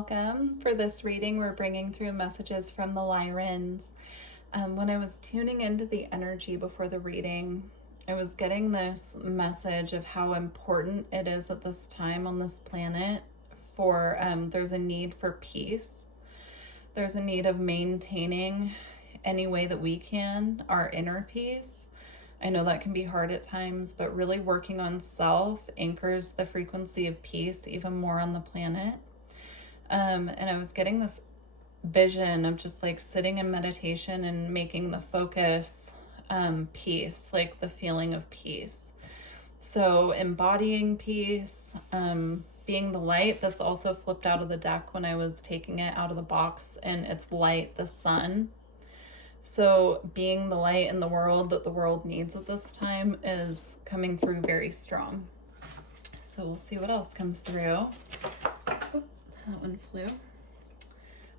welcome. For this reading, we're bringing through messages from the Lyrans. When I was tuning into the energy before the reading, I was getting this message of how important it is at this time on this planet for, there's a need for peace. There's a need of maintaining any way that we can our inner peace. I know that can be hard at times, but really working on self anchors the frequency of peace even more on the planet. And I was getting this vision of just like sitting in meditation and making the focus peace, like the feeling of peace. So embodying peace, being the light. This also flipped out of the deck when I was taking it out of the box, and it's light, the sun. So being the light in the world that the world needs at this time is coming through very strong. So we'll see what else comes through. Oh, that one flew.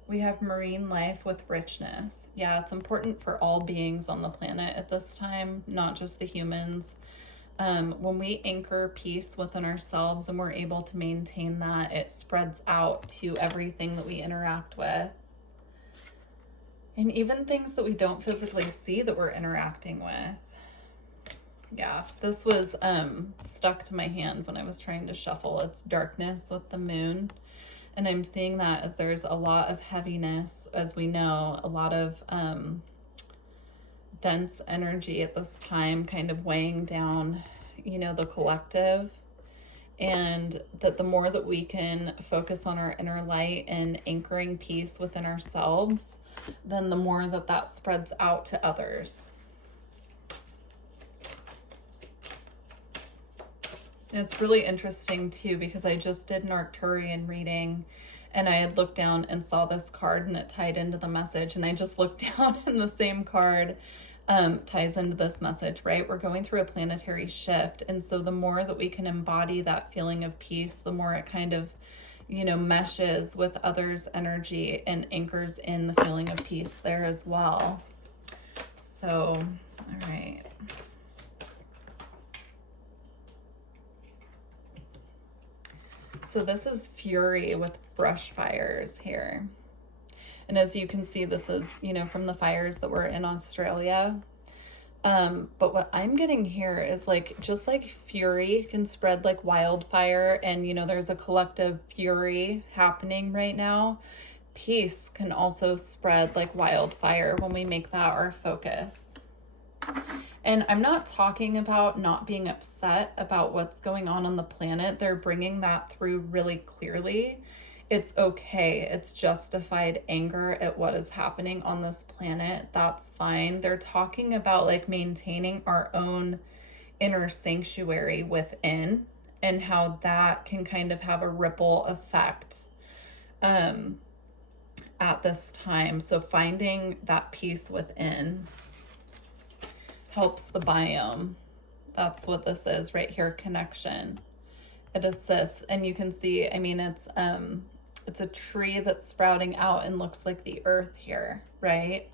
We have marine life with richness. Yeah, it's important for all beings on the planet at this time, not just the humans. When we anchor peace within ourselves and we're able to maintain that, it spreads out to everything that we interact with. And even things that we don't physically see that we're interacting with. Yeah, this was stuck to my hand when I was trying to shuffle. It's darkness with the moon. And I'm seeing that as there's a lot of heaviness, as we know, a lot of dense energy at this time kind of weighing down, the collective. And that the more that we can focus on our inner light and anchoring peace within ourselves, then the more that spreads out to others. And it's really interesting too, because I just did an Arcturian reading and I had looked down and saw this card and it tied into the message, and I just looked down and the same card ties into this message, right? We're going through a planetary shift, and so the more that we can embody that feeling of peace, the more it kind of meshes with others' energy and anchors in the feeling of peace there as well. So, all right. So this is Fury with brush fires here. And as you can see, this is, from the fires that were in Australia. But what I'm getting here is just like fury can spread like wildfire, and there's a collective fury happening right now. Peace can also spread like wildfire when we make that our focus. And I'm not talking about not being upset about what's going on the planet. They're bringing that through really clearly. It's okay. It's justified anger at what is happening on this planet. That's fine. They're talking about like maintaining our own inner sanctuary within, and how that can kind of have a ripple effect at this time. So finding that peace within helps the biome. That's what this is right here, connection. It assists, and you can see, it's a tree that's sprouting out and looks like the earth here, right?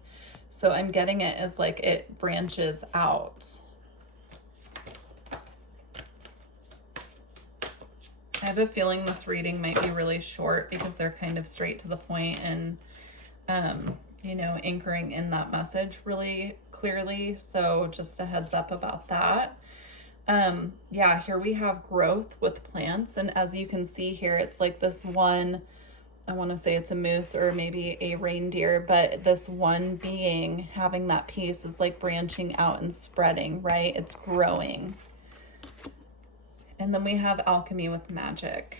So I'm getting it as like it branches out. I have a feeling this reading might be really short because they're kind of straight to the point and, anchoring in that message really clearly. So just a heads up about that. Yeah, here we have growth with plants. And as you can see here, it's like this one, I want to say it's a moose or maybe a reindeer, but this one being having that piece is like branching out and spreading, right? It's growing. And then we have alchemy with magic,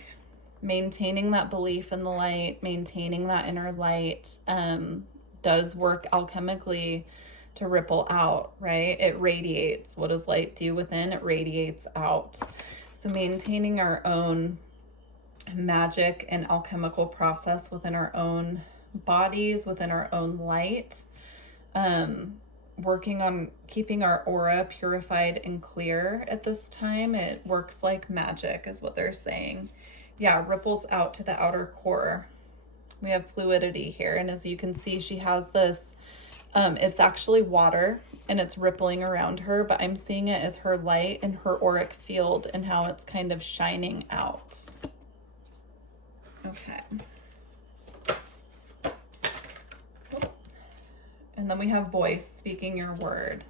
maintaining that belief in the light, maintaining that inner light, does work alchemically to ripple out, right? It radiates. What does light do within? It radiates out. So maintaining our own magic and alchemical process within our own bodies, within our own light, working on keeping our aura purified and clear at this time. It works like magic is what they're saying. Yeah, ripples out to the outer core. We have fluidity here, and as you can see, she has this it's actually water and it's rippling around her, but I'm seeing it as her light and her auric field and how it's kind of shining out. Okay. And then we have voice, speaking your word.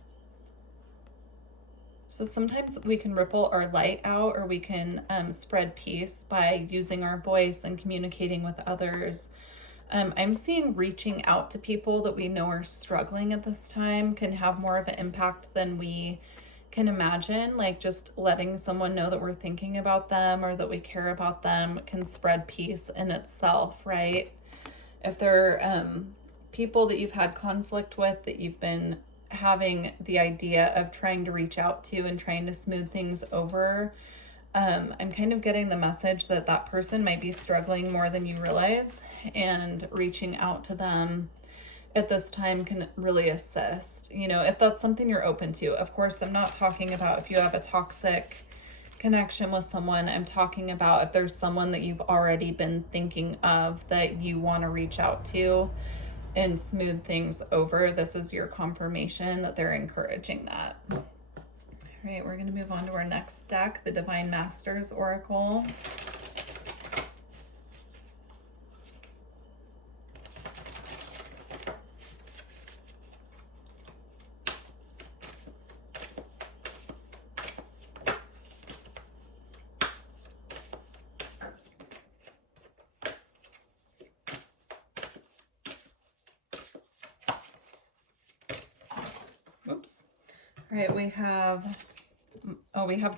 So sometimes we can ripple our light out, or we can spread peace by using our voice and communicating with others. I'm seeing reaching out to people that we know are struggling at this time can have more of an impact than we can imagine. Like just letting someone know that we're thinking about them or that we care about them can spread peace in itself, right? If they're people that you've had conflict with, that you've been having the idea of trying to reach out to and trying to smooth things over, I'm kind of getting the message that that person might be struggling more than you realize, and reaching out to them at this time can really assist, you know, if that's something you're open to. Of course, I'm not talking about if you have a toxic connection with someone. I'm talking about if there's someone that you've already been thinking of that you want to reach out to and smooth things over. This is your confirmation that they're encouraging that. All right, we're going to move on to our next deck, the Divine Masters Oracle. Oops. All right, we have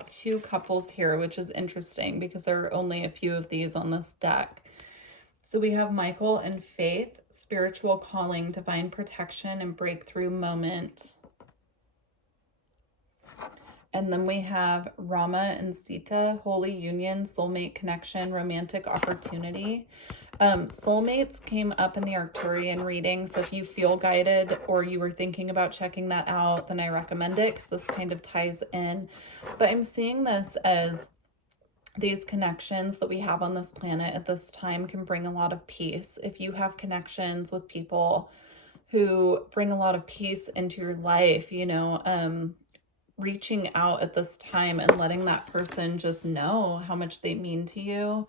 two couples here, which is interesting because there are only a few of these on this deck. So we have Michael and Faith, spiritual calling, divine protection, and breakthrough moment. And then we have Rama and Sita, holy union, soulmate connection, romantic opportunity. Soulmates came up in the Arcturian reading, so if you feel guided or you were thinking about checking that out, then I recommend it because this kind of ties in. But I'm seeing this as these connections that we have on this planet at this time can bring a lot of peace. If you have connections with people who bring a lot of peace into your life, you know, reaching out at this time and letting that person just know how much they mean to you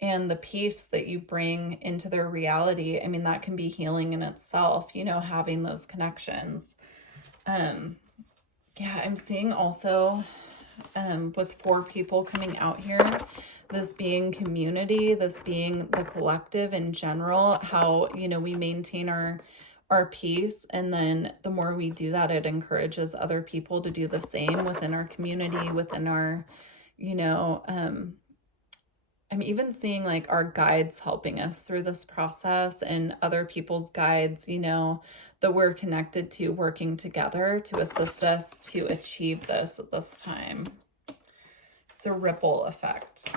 and the peace that you bring into their reality. I mean, that can be healing in itself, you know, having those connections. Yeah, I'm seeing also with 4 people coming out here, this being community, this being the collective in general, how, you know, we maintain our peace, and then the more we do that, it encourages other people to do the same within our community, within our, you know, I'm even seeing like our guides helping us through this process, and other people's guides, you know, that we're connected to, working together to assist us to achieve this at this time. It's a ripple effect.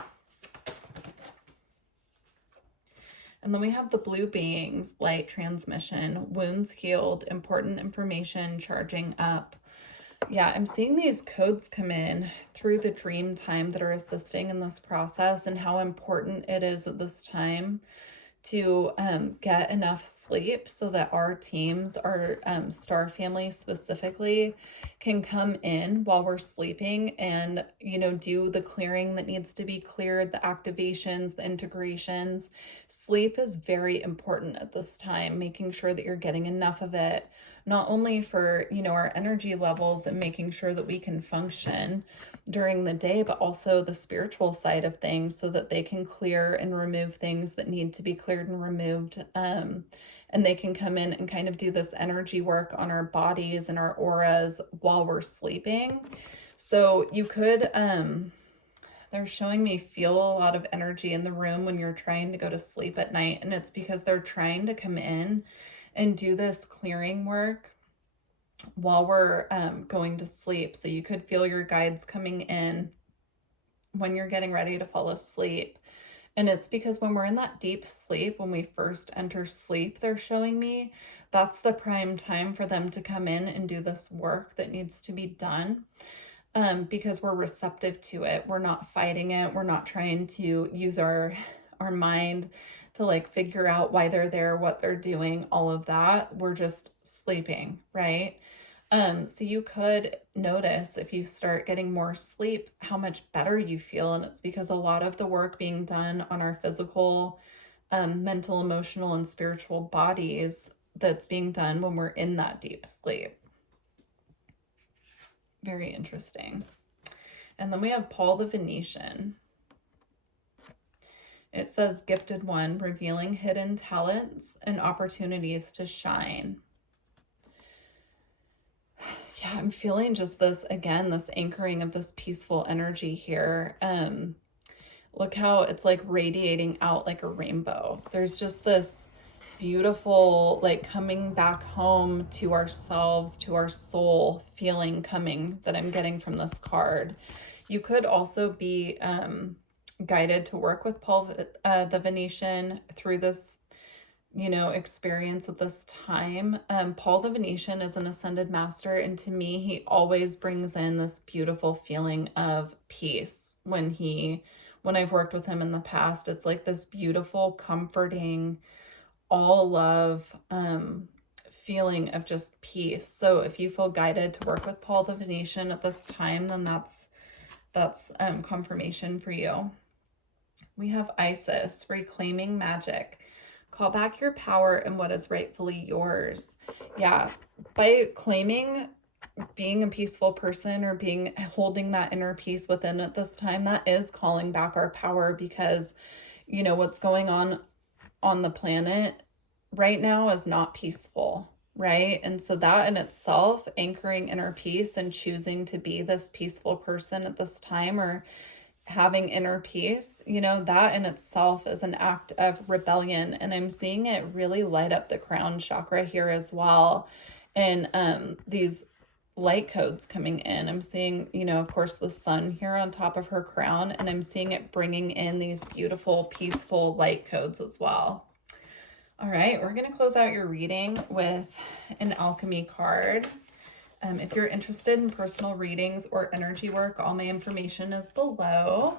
And then we have the blue beings, light transmission, wounds healed, important information charging up. Yeah, I'm seeing these codes come in through the dream time that are assisting in this process, and how important it is at this time to get enough sleep so that our teams, our star family specifically, can come in while we're sleeping and, you know, do the clearing that needs to be cleared, the activations, the integrations. Sleep is very important at this time, making sure that you're getting enough of it, not only for, you know, our energy levels and making sure that we can function during the day, but also the spiritual side of things, so that they can clear and remove things that need to be cleared and removed. And they can come in and kind of do this energy work on our bodies and our auras while we're sleeping. So you could, they're showing me feel a lot of energy in the room when you're trying to go to sleep at night. And it's because they're trying to come in and do this clearing work while we're going to sleep. So you could feel your guides coming in when you're getting ready to fall asleep. And it's because when we're in that deep sleep, when we first enter sleep, they're showing me that's the prime time for them to come in and do this work that needs to be done. Because we're receptive to it. We're not fighting it. We're not trying to use our mind to like figure out why they're there, what they're doing, all of that. We're just sleeping, right? So you could notice, if you start getting more sleep, how much better you feel. And it's because a lot of the work being done on our physical, mental, emotional, and spiritual bodies, that's being done when we're in that deep sleep. Very interesting. And then we have Paul the Venetian. It says, gifted one, revealing hidden talents and opportunities to shine. Yeah, I'm feeling just this, again, this anchoring of this peaceful energy here. Look how it's like radiating out like a rainbow. There's just this beautiful, like coming back home to ourselves, to our soul feeling coming that I'm getting from this card. You could also be guided to work with Paul the Venetian through this, you know, experience at this time. Paul the Venetian is an ascended master, and to me, he always brings in this beautiful feeling of peace when I've worked with him in the past. It's like this beautiful, comforting, all love feeling of just peace. So if you feel guided to work with Paul the Venetian at this time, then that's confirmation for you. We have Isis, reclaiming magic. Call back your power and what is rightfully yours. Yeah, by claiming being a peaceful person or holding that inner peace within at this time, that is calling back our power, because you know what's going on the planet right now is not peaceful, right? And so that in itself, anchoring inner peace and choosing to be this peaceful person at this time, or having inner peace, you know, that in itself is an act of rebellion. And I'm seeing it really light up the crown chakra here as well. And these light codes coming in, I'm seeing, you know, of course, the sun here on top of her crown, and I'm seeing it bringing in these beautiful, peaceful light codes as well. All right, we're going to close out your reading with an alchemy card. If you're interested in personal readings or energy work, all my information is below.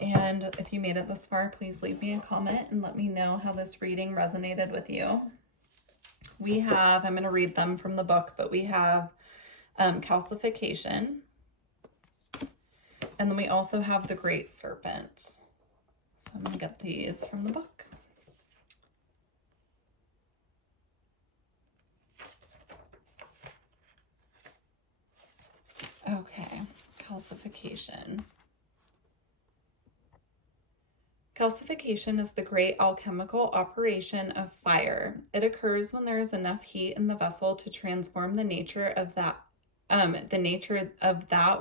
And if you made it this far, please leave me a comment and let me know how this reading resonated with you. We have, I'm going to read them from the book, but we have calcification. And then we also have the Great Serpent. So I'm going to get these from the book. Okay, calcification. Calcification is the great alchemical operation of fire. It occurs when there is enough heat in the vessel to transform the nature of that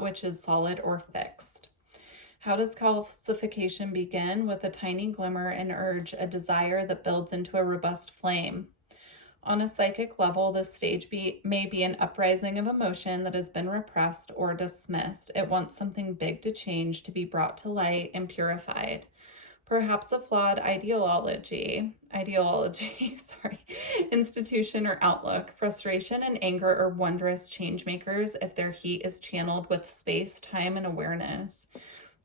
which is solid or fixed. How does calcification begin? With a tiny glimmer, an urge, a desire that builds into a robust flame. On a psychic level, this stage may be an uprising of emotion that has been repressed or dismissed. It wants something big to change, to be brought to light and purified. Perhaps a flawed ideology, institution or outlook. Frustration and anger are wondrous change makers if their heat is channeled with space, time, and awareness.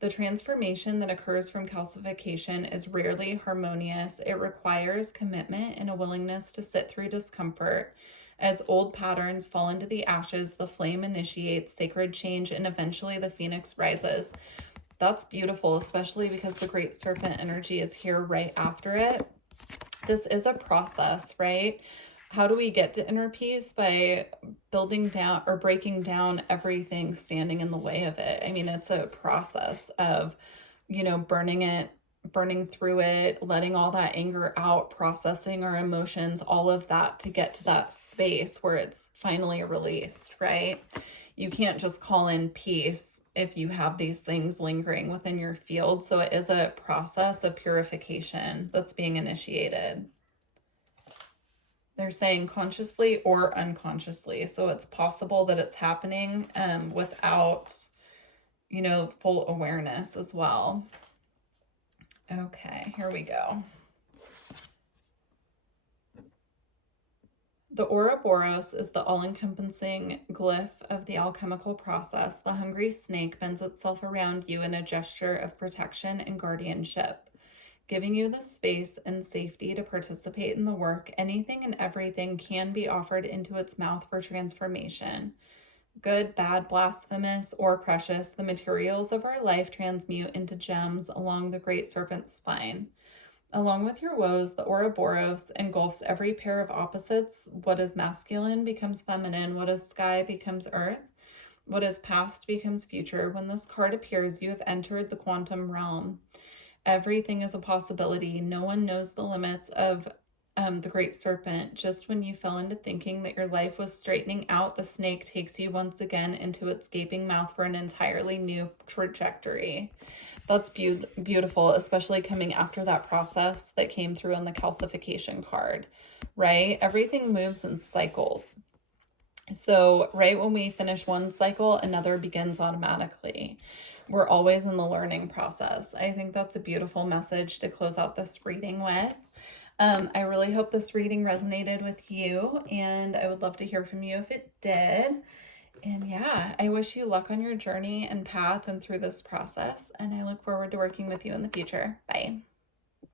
The transformation that occurs from calcification is rarely harmonious. It requires commitment and a willingness to sit through discomfort. As old patterns fall into the ashes, the flame initiates sacred change, and eventually the phoenix rises. That's beautiful, especially because the Great Serpent energy is here right after it. This is a process, right? How do we get to inner peace? By building down or breaking down everything standing in the way of it. I mean, it's a process of, you know, burning through it, letting all that anger out, processing our emotions, all of that to get to that space where it's finally released, right? You can't just call in peace if you have these things lingering within your field. So it is a process of purification that's being initiated. They're saying consciously or unconsciously. So it's possible that it's happening without, you know, full awareness as well. Okay, here we go. The Ouroboros is the all-encompassing glyph of the alchemical process. The hungry snake bends itself around you in a gesture of protection and guardianship, giving you the space and safety to participate in the work. Anything and everything can be offered into its mouth for transformation. Good, bad, blasphemous, or precious, the materials of our life transmute into gems along the Great Serpent's spine. Along with your woes, the Ouroboros engulfs every pair of opposites. What is masculine becomes feminine. What is sky becomes earth. What is past becomes future. When this card appears, you have entered the quantum realm. Everything is a possibility. No one knows the limits of the great serpent. Just when you fell into thinking that your life was straightening out, the snake takes you once again into its gaping mouth for an entirely new trajectory. That's beautiful, especially coming after that process that came through on the calcification card, right? Everything moves in cycles. So, right when we finish one cycle, another begins automatically. We're always in the learning process. I think that's a beautiful message to close out this reading with. I really hope this reading resonated with you, and I would love to hear from you if it did. And yeah, I wish you luck on your journey and path and through this process, and I look forward to working with you in the future. Bye.